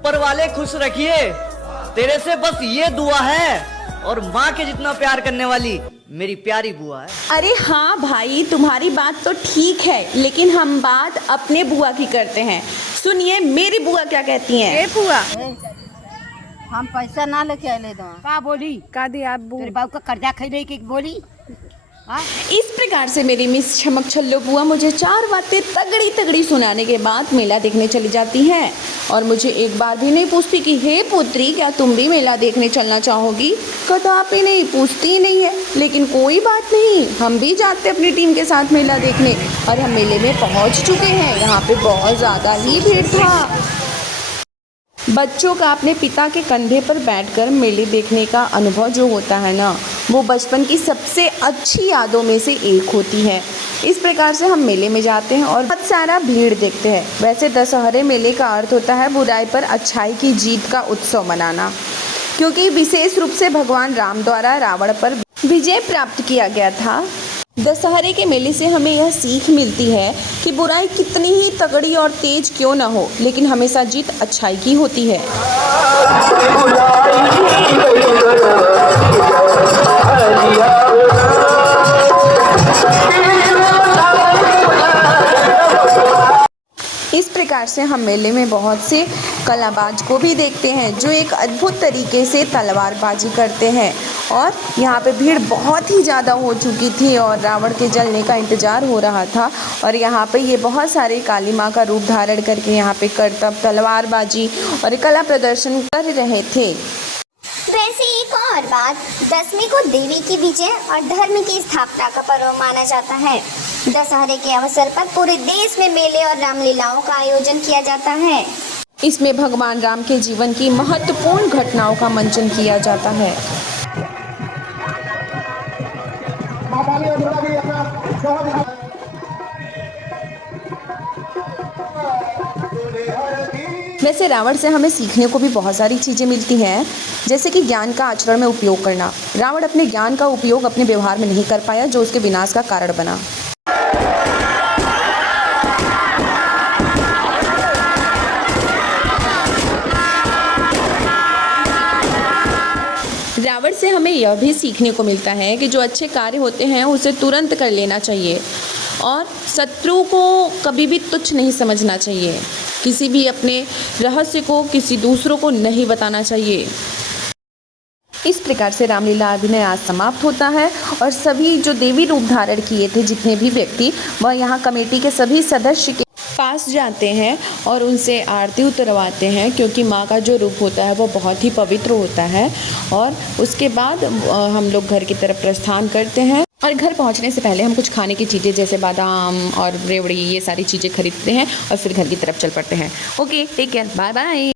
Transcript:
ऊपर वाले खुश रखिए, तेरे से बस ये दुआ है। और माँ के जितना प्यार करने वाली मेरी प्यारी बुआ है। अरे हाँ भाई, तुम्हारी बात तो ठीक है, लेकिन हम बात अपने बुआ की करते हैं। सुनिए मेरी बुआ क्या कहती हैं। बुआ हम पैसा ना लेके आए का बोली का दी आप तेरे बाबू का कर्जा खरीदे की बोली। हाँ? इस प्रकार से मेरी मिस चमक छल्लो बुआ मुझे 4 बातें तगड़ी तगड़ी सुनाने के बाद मेला देखने चली जाती हैं और मुझे एक बार भी नहीं पूछती कि हे पुत्री, क्या तुम भी मेला देखने चलना चाहोगी। कदापि नहीं, पूछती ही नहीं है। लेकिन कोई बात नहीं, हम भी जाते अपनी टीम के साथ मेला देखने और हम मेले में पहुंच चुके हैं। यहाँ पे बहुत ज़्यादा ही भीड़ था। बच्चों का अपने पिता के कंधे पर बैठकर मेले देखने का अनुभव जो होता है ना, वो बचपन की सबसे अच्छी यादों में से एक होती है। इस प्रकार से हम मेले में जाते हैं और बहुत सारा भीड़ देखते हैं। वैसे दशहरे मेले का अर्थ होता है बुराई पर अच्छाई की जीत का उत्सव मनाना, क्योंकि विशेष रूप से भगवान राम द्वारा रावण पर विजय प्राप्त किया गया था। दशहरे के मेले से हमें यह सीख मिलती है कि बुराई कितनी ही तगड़ी और तेज क्यों न हो, लेकिन हमेशा जीत अच्छाई की होती है। इस प्रकार से हम मेले में बहुत से कलाबाज को भी देखते हैं जो एक अद्भुत तरीके से तलवारबाजी करते हैं। और यहाँ पे भीड़ बहुत ही ज़्यादा हो चुकी थी और रावण के जलने का इंतज़ार हो रहा था। और यहाँ पे ये बहुत सारे काली माँ का रूप धारण करके यहाँ पे करतब, तलवारबाजी और कला प्रदर्शन कर रहे थे। वैसे एक और बात, दशमी को देवी की विजय और धर्म की स्थापना का पर्व माना जाता है। दशहरे के अवसर पर पूरे देश में मेले और रामलीलाओं का आयोजन किया जाता है। इसमें भगवान राम के जीवन की महत्वपूर्ण घटनाओं का मंचन किया जाता है। वैसे रावण से हमें सीखने को भी बहुत सारी चीज़ें मिलती हैं, जैसे कि ज्ञान का आचरण में उपयोग करना। रावण अपने ज्ञान का उपयोग अपने व्यवहार में नहीं कर पाया, जो उसके विनाश का कारण बना। रावण से हमें यह भी सीखने को मिलता है कि जो अच्छे कार्य होते हैं उसे तुरंत कर लेना चाहिए और शत्रु को कभी भी तुच्छ नहीं समझना चाहिए। किसी भी अपने रहस्य को किसी दूसरों को नहीं बताना चाहिए। इस प्रकार से रामलीला अभिनय आज समाप्त होता है और सभी जो देवी रूप धारण किए थे जितने भी व्यक्ति, वह यहाँ कमेटी के सभी सदस्य के पास जाते हैं और उनसे आरती उतरवाते हैं, क्योंकि माँ का जो रूप होता है वो बहुत ही पवित्र होता है। और उसके बाद हम लोग घर की तरफ प्रस्थान करते हैं और घर पहुँचने से पहले हम कुछ खाने की चीज़ें जैसे बादाम और रेवड़ी, ये सारी चीज़ें खरीदते हैं और फिर घर की तरफ चल पड़ते हैं। Okay, take care, bye bye.